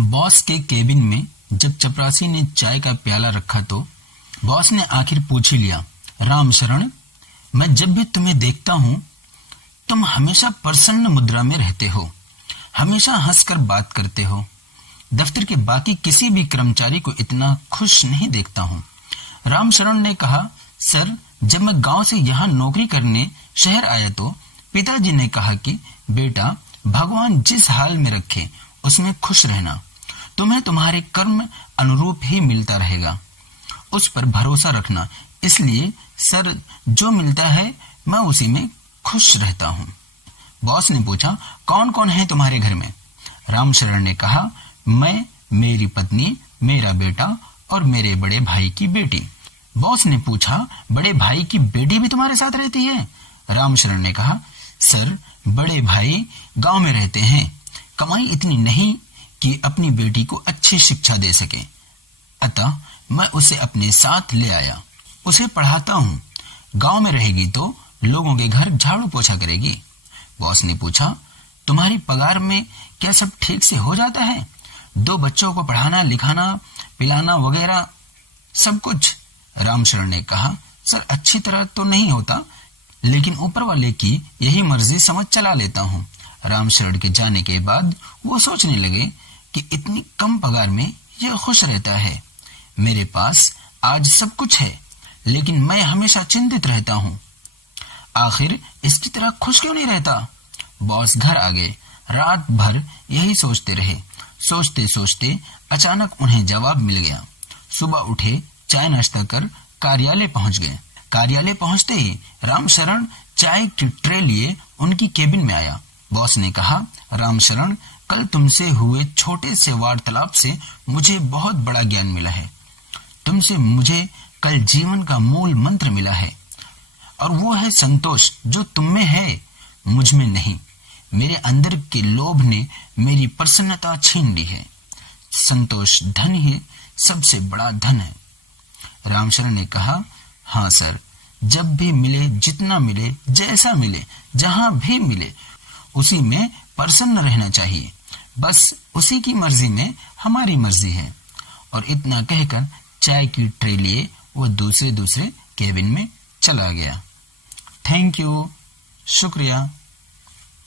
Boss के cabin में जब चपरासी ने चाय का प्याला रखा तो बॉस ने आखिर पूछ ही लिया, राम शरण, मैं जब भी तुम्हें देखता हूँ तुम हमेशा प्रसन्न मुद्रा में रहते हो, हमेशा हंसकर बात करते हो। दफ्तर के बाकी किसी भी कर्मचारी को इतना खुश नहीं देखता हूँ। राम शरण ने कहा, सर, जब मैं गांव से यहाँ नौकरी करने शहर आया तो पिताजी ने कहा कि बेटा, भगवान जिस हाल में रखे उसमें खुश रहना, तुम्हें तुम्हारे कर्म अनुरूप ही मिलता रहेगा, उस पर भरोसा रखना। इसलिए सर, जो मिलता है मैं उसी में खुश रहता हूँ। बॉस ने पूछा, कौन कौन है तुम्हारे घर में? राम शरण ने कहा, मैं, मेरी पत्नी, मेरा बेटा और मेरे बड़े भाई की बेटी। बॉस ने पूछा, बड़े भाई की बेटी भी तुम्हारे साथ रहती है? राम शरण ने कहा, सर, बड़े भाई गांव में रहते हैं, कमाई इतनी नहीं कि अपनी बेटी को अच्छी शिक्षा दे सके, अतः मैं उसे अपने साथ ले आया, उसे पढ़ाता हूँ। गांव में रहेगी तो लोगों के घर झाड़ू पोछा करेगी। बॉस ने पूछा, तुम्हारी पगार में क्या सब ठीक से हो जाता है? 2 बच्चों को पढ़ाना, लिखाना, पिलाना वगैरह सब कुछ? राम शरण ने कहा, सर, अच्छी तरह तो नहीं होता, लेकिन ऊपर वाले की यही मर्जी समझ चला लेता हूँ। राम शरण के जाने के बाद वो सोचने लगे कि इतनी कम पगार में यह खुश रहता है। मेरे पास आज सब कुछ है, लेकिन मैं हमेशा चिंतित रहता हूँ। आखिर इसकी तरह खुश क्यों नहीं रहता? बॉस घर आ गए। रात भर यही सोचते रहे। सोचते सोचते अचानक उन्हें जवाब मिल गया। सुबह उठे, चाय नाश्ता कर कार्यालय पहुंच गए। कार्यालय पहुंचते ही राम शरण चाय की ट्रे लिए उनकी केबिन में आया। बॉस ने कहा, राम शरण, कल तुमसे हुए छोटे से वार्तालाप से मुझे बहुत बड़ा ज्ञान मिला है। तुमसे मुझे कल जीवन का मूल मंत्र मिला है, और वो है संतोष, जो तुम में है, मुझ में नहीं। मेरे अंदर के लोभ ने मेरी प्रसन्नता छीन ली है। संतोष धन ही सबसे बड़ा धन है। रामशरण ने कहा, हाँ सर, जब भी मिले, जितना मिले, जैसा मिले, जहां भी मिले, उसी में प्रसन्न रहना चाहिए। बस उसी की मर्जी में हमारी मर्जी है। और इतना कहकर चाय की ट्रे लिए वो दूसरे केबिन में चला गया। थैंक यू, शुक्रिया।